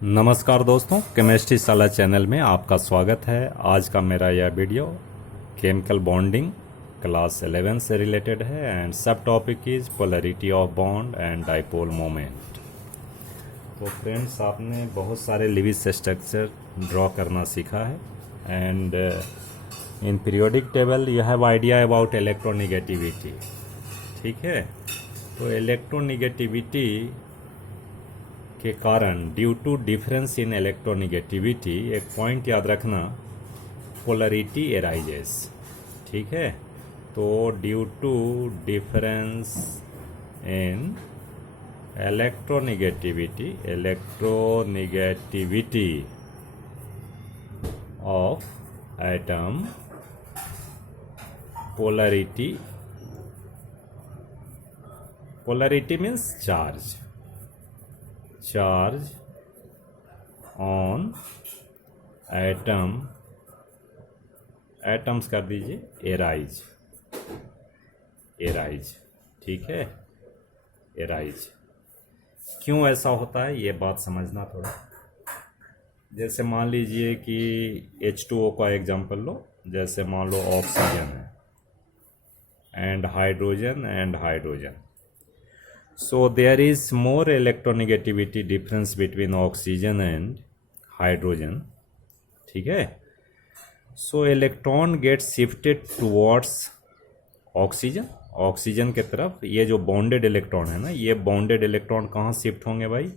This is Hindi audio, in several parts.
नमस्कार दोस्तों, केमिस्ट्री साला चैनल में आपका स्वागत है। आज का मेरा यह वीडियो केमिकल बॉन्डिंग क्लास 11 से रिलेटेड है and sub topic is polarity of bond and dipole moment. तो फ्रेंड्स, आपने बहुत सारे लिविस स्ट्रक्चर ड्रॉ करना सीखा है and in periodic table you have idea about electronegativity. ठीक है, तो इलेक्ट्रोनिगेटिविटी के कारण due to difference in electronegativity, एक पॉइंट याद रखना, पोलैरिटी एराइजेस। ठीक है, तो due to difference in electronegativity of atom, polarity means charge on atoms कर दीजिए एराइज। ठीक है, एराइज क्यों ऐसा होता है ये बात समझना थोड़ा। जैसे मान लीजिए कि H2O का एग्जांपल लो। जैसे मान लो ऑक्सीजन है and hydrogen. So there is more electronegativity difference between oxygen and hydrogen. ठीक है, so electron gets shifted towards oxygen के तरफ। ये जो बॉन्डेड इलेक्ट्रॉन है ना, ये बॉन्डेड इलेक्ट्रॉन कहाँ शिफ्ट होंगे भाई?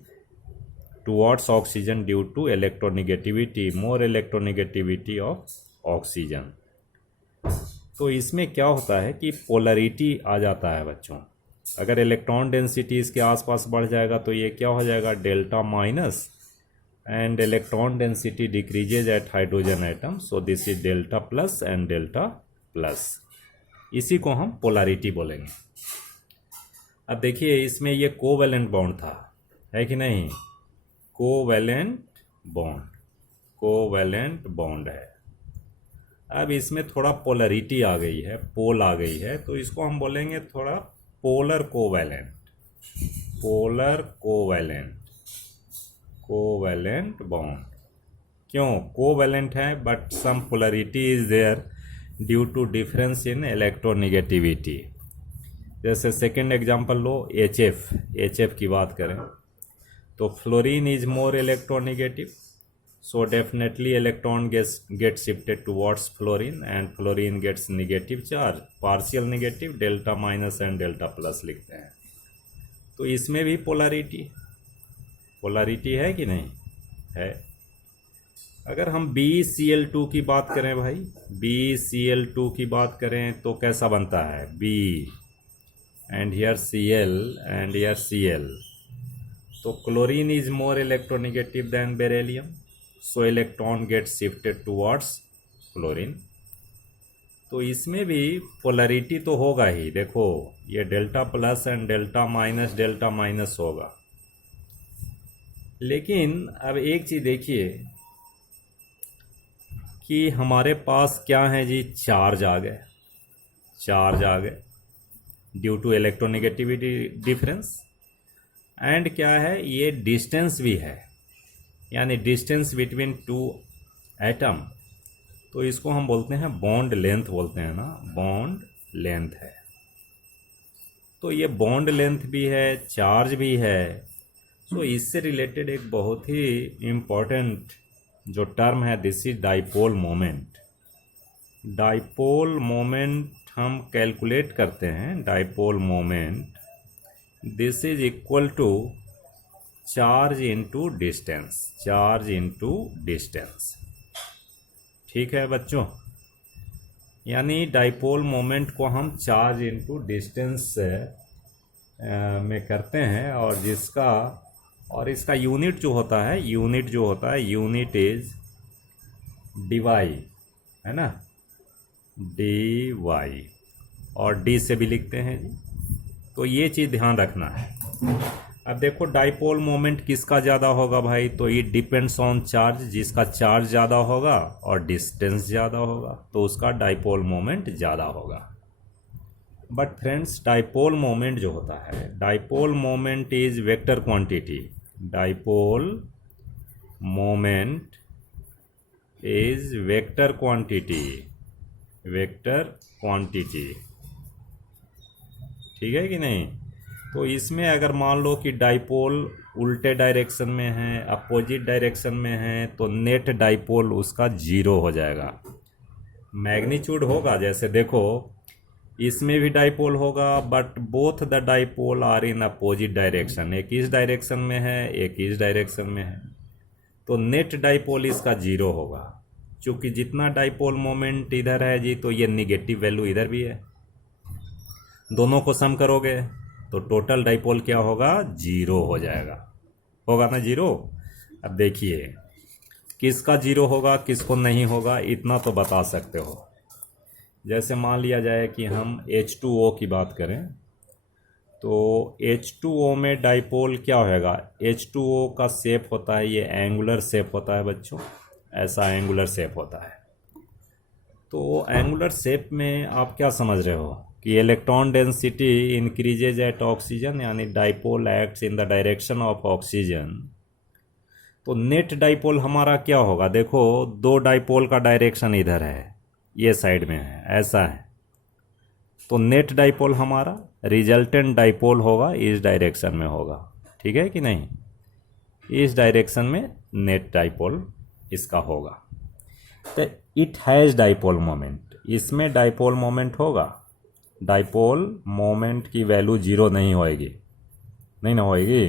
Towards oxygen due to electronegativity, more electronegativity of oxygen. तो इसमें क्या होता है कि पोलैरिटी आ जाता है बच्चों। अगर इलेक्ट्रॉन डेंसिटी इसके आसपास बढ़ जाएगा तो ये क्या हो जाएगा? Delta minus, and electron density decreases at hydrogen atom, so this is delta plus and delta plus. इसी को हम पोलैरिटी बोलेंगे। अब देखिए, इसमें ये कोवैलेंट बॉन्ड था, है कि नहीं? कोवैलेंट बॉन्ड है। अब इसमें थोड़ा पोलैरिटी आ गई है, पोल आ गई है, तो इसको हम बोलेंगे थोड़ा पोलर कोवैलेंट बॉन्ड। क्यों कोवैलेंट है? But some polarity is there due to difference in electronegativity. जैसे सेकंड एग्जांपल लो, एच एफ की बात करें तो fluorine is more electronegative, so definitely electron get shifted towards fluorine and fluorine gets negative charge, partial negative, delta minus and delta plus लिखते हैं। तो इसमें भी पोलैरिटी है कि नहीं है? अगर हम BCl2 की बात करें भाई, BCl2 की बात करें तो कैसा बनता है? B and here Cl and here Cl। तो chlorine is more electronegative than beryllium, so electron gets shifted towards chlorine। तो इसमें भी पोलैरिटी तो होगा ही। देखो, ये delta plus and delta minus होगा। लेकिन अब एक चीज़ देखिए कि हमारे पास क्या है जी? चार्ज आ गए due to electronegativity difference. And क्या है? ये डिस्टेंस भी है, यानी डिस्टेंस बिटवीन टू एटम। तो इसको हम बोलते हैं बॉन्ड लेंथ, बोलते हैं ना, बॉन्ड लेंथ है। तो ये बॉन्ड लेंथ भी है, चार्ज भी है। सो इससे रिलेटेड एक बहुत ही इम्पोर्टेंट जो टर्म है, दिस इज डाइपोल मोमेंट हम कैलकुलेट करते हैं। Dipole moment this is equal to charge into distance. ठीक है बच्चों, यानी डाइपोल मोमेंट को हम चार्ज इनटू डिस्टेंस में करते हैं, और इसका यूनिट जो होता है यूनिट इज डीवाई, है ना, डीवाई, और डी से भी लिखते हैं जी। तो ये चीज़ ध्यान रखना है। अब देखो, डाइपोल मोमेंट किसका ज़्यादा होगा भाई? तो ये डिपेंड्स ऑन चार्ज। जिसका चार्ज ज़्यादा होगा और डिस्टेंस ज़्यादा होगा तो उसका डाइपोल मोमेंट ज़्यादा होगा। बट फ्रेंड्स, डाइपोल मोमेंट जो होता है, dipole moment is vector quantity. Dipole moment is vector quantity, vector quantity, ठीक है कि नहीं। तो इसमें अगर मान लो कि डाइपोल उल्टे डायरेक्शन में है, अपोजिट डायरेक्शन में है, तो नेट डाइपोल उसका जीरो हो जाएगा। मैग्नीट्यूड होगा, जैसे देखो इसमें भी डाइपोल होगा, but both the dipole are in opposite direction, एक इस डायरेक्शन में है, एक इस डायरेक्शन में है, तो नेट डाइपोल इसका जीरो होगा। क्योंकि जितना डाइपोल मोमेंट इधर है जी, तो ये निगेटिव वैल्यू इधर भी है, दोनों को सम करोगे तो टोटल डाइपोल क्या होगा, जीरो हो जाएगा, होगा ना जीरो। अब देखिए किसका जीरो होगा किसको नहीं होगा, इतना तो बता सकते हो। जैसे मान लिया जाए कि हम H2O की बात करें, तो H2O में डाइपोल क्या होगा, H2O का शेप होता है, ये एंगुलर शेप होता है बच्चों, ऐसा एंगुलर शेप होता है। तो एंगुलर शेप में आप क्या समझ रहे हो कि electron density increases at oxygen, यानी dipole acts in the direction of oxygen. तो नेट डाइपोल हमारा क्या होगा, देखो दो डाइपोल का डायरेक्शन इधर है, ये साइड में है, ऐसा है, तो नेट डाइपोल हमारा रिजल्टेंट डाइपोल होगा इस डायरेक्शन में होगा, ठीक है कि नहीं, इस डायरेक्शन में नेट डाइपोल इसका होगा। तो इट हैज़ डाइपोल मोमेंट, इसमें डाइपोल मोमेंट होगा, डाइपोल मोमेंट की वैल्यू जीरो नहीं होएगी, नहीं ना होएगी।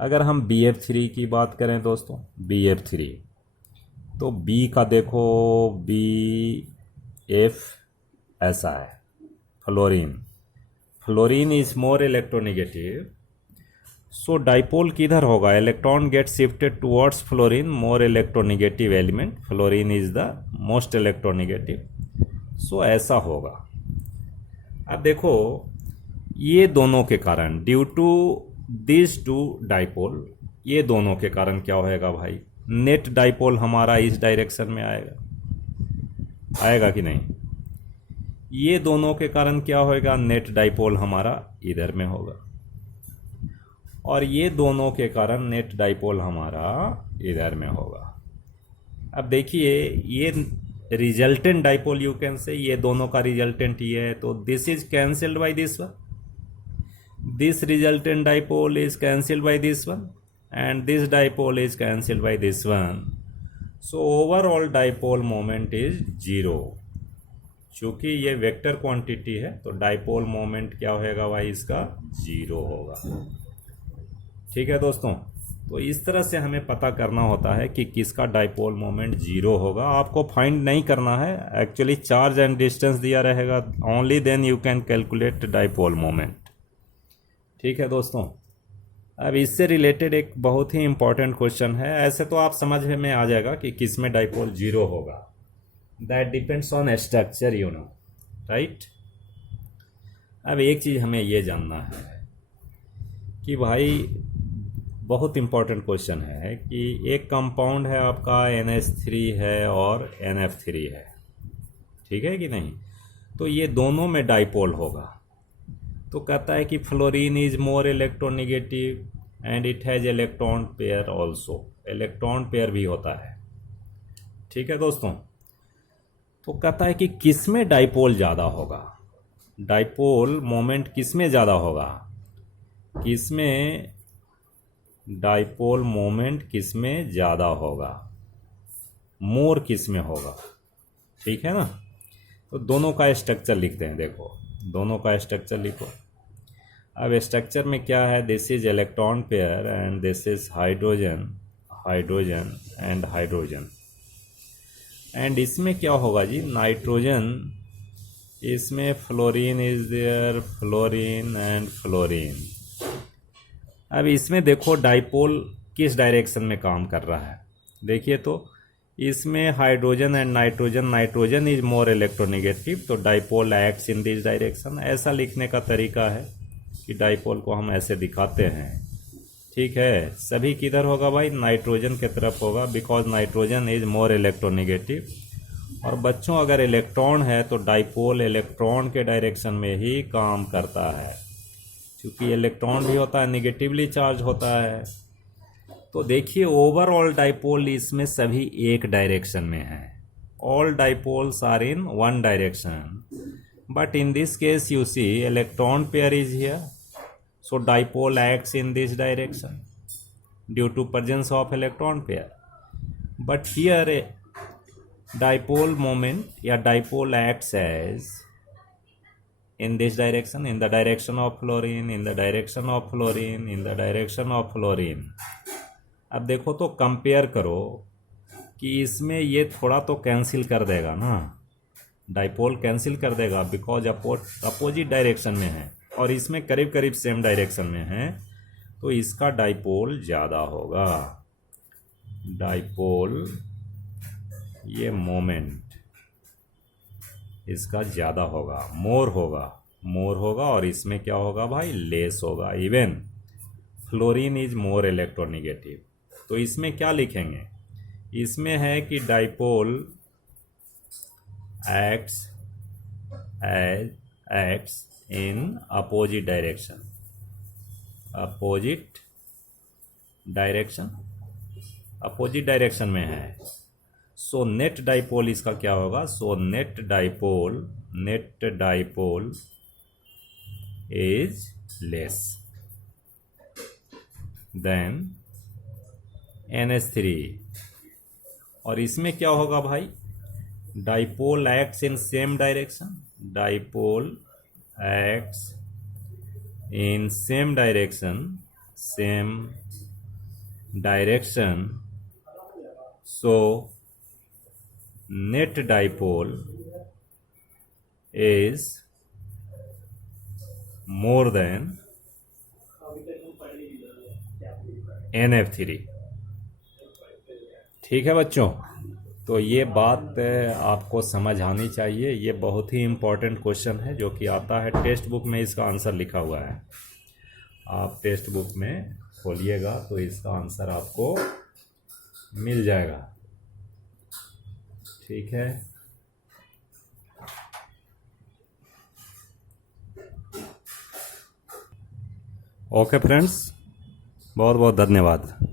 अगर हम BF3 की बात करें दोस्तों, BF3, तो B का देखो, BF ऐसा है, fluorine, fluorine is more electronegative, so dipole किधर होगा, electron get shifted towards fluorine, more electronegative element, fluorine is the most electronegative, so ऐसा होगा। अब देखो ये दोनों के कारण, due to this two dipole, ये दोनों के कारण क्या होएगा भाई, नेट डाइपोल हमारा इस डायरेक्शन में आएगा, आएगा कि नहीं। ये दोनों के कारण क्या होएगा, नेट डाइपोल हमारा इधर में होगा, और ये दोनों के कारण नेट डाइपोल हमारा इधर में होगा। अब देखिए ये resultant dipole you can say, ये दोनों का रिजल्टेंट ये है, तो this is cancelled by this one, this resultant dipole is cancelled by this one, and this dipole is cancelled by this one, so overall dipole moment is zero। चूंकि ये वेक्टर क्वांटिटी है तो डाइपोल मोमेंट क्या होगा भाई, इसका जीरो होगा, ठीक है दोस्तों। तो इस तरह से हमें पता करना होता है कि किसका डाइपोल मोमेंट जीरो होगा। आपको फाइंड नहीं करना है, एक्चुअली चार्ज एंड डिस्टेंस दिया रहेगा, only then you can calculate dipole moment, ठीक है दोस्तों। अब इससे रिलेटेड एक बहुत ही इंपॉर्टेंट क्वेश्चन है, ऐसे तो आप समझ में आ जाएगा कि किस में डाइपोल जीरो होगा, that depends on structure, you know, right. अब एक चीज़ हमें ये जानना है कि भाई बहुत इंपॉर्टेंट क्वेश्चन है कि एक कंपाउंड है आपका NH3 है और NF3 है, ठीक है कि नहीं, तो ये दोनों में डाइपोल होगा। तो कहता है कि fluorine is more electronegative and it has electron pair also, electron pair भी होता है, ठीक है दोस्तों। तो कहता है कि किस में डाइपोल ज़्यादा होगा, डाइपोल मोमेंट किस में ज़्यादा होगा, किस में डाइपोल मोमेंट किस में ज़्यादा होगा, मोर किस में होगा, ठीक है ना। तो दोनों का स्ट्रक्चर लिखते हैं, देखो दोनों का स्ट्रक्चर लिखो। अब स्ट्रक्चर में क्या है, this is electron pair and this is hydrogen, hydrogen and hydrogen, and इसमें क्या होगा जी, नाइट्रोजन, इसमें fluorine is there, fluorine and fluorine. अब इसमें देखो डाइपोल किस डायरेक्शन में काम कर रहा है, देखिए तो इसमें hydrogen and nitrogen, nitrogen is more electronegative, तो dipole acts in this direction. ऐसा लिखने का तरीका है कि डाइपोल को हम ऐसे दिखाते हैं, ठीक है। सभी किधर होगा भाई, नाइट्रोजन की तरफ होगा, because nitrogen is more electronegative. और बच्चों अगर इलेक्ट्रॉन है तो डाइपोल इलेक्ट्रॉन के डायरेक्शन में ही काम करता है, क्योंकि इलेक्ट्रॉन भी होता है निगेटिवली चार्ज होता है, तो देखिए ओवरऑल डाइपोल इसमें सभी एक डायरेक्शन में है, all dipoles are in one direction, but in this case you see electron pair is here, so dipole acts in this direction due to presence of electron pair, but here dipole moment या dipole acts as in this direction, in the direction of fluorine, in the direction of fluorine, in the direction of fluorine. अब देखो तो कंपेयर करो कि इसमें ये थोड़ा तो कैंसिल कर देगा ना, डाइपोल कैंसिल कर देगा बिकॉज अपोजिट डायरेक्शन में है, और इसमें करीब करीब सेम डायरेक्शन में है, तो इसका डाइपोल ज़्यादा होगा। डाइपोल ये मोमेंट इसका ज़्यादा होगा, मोर होगा, और इसमें क्या होगा भाई, लेस होगा। Even fluorine is more electronegative, तो इसमें क्या लिखेंगे, इसमें है कि डाइपोल एक्ट्स इन अपोजिट डायरेक्शन में है, सो नेट डाइपोल इसका क्या होगा, so net dipole is less than NH3। और इसमें क्या होगा भाई, dipole acts in same direction, so net dipole is more than NF3। ठीक है बच्चों, तो ये बात आपको समझ आनी चाहिए। ये बहुत ही इम्पोर्टेंट क्वेश्चन है जो कि आता है टेक्स्ट बुक में, इसका आंसर लिखा हुआ है। आप टेक्स्ट बुक में खोलिएगा तो इसका आंसर आपको मिल जाएगा। ठीक है, ओके फ्रेंड्स, बहुत बहुत धन्यवाद।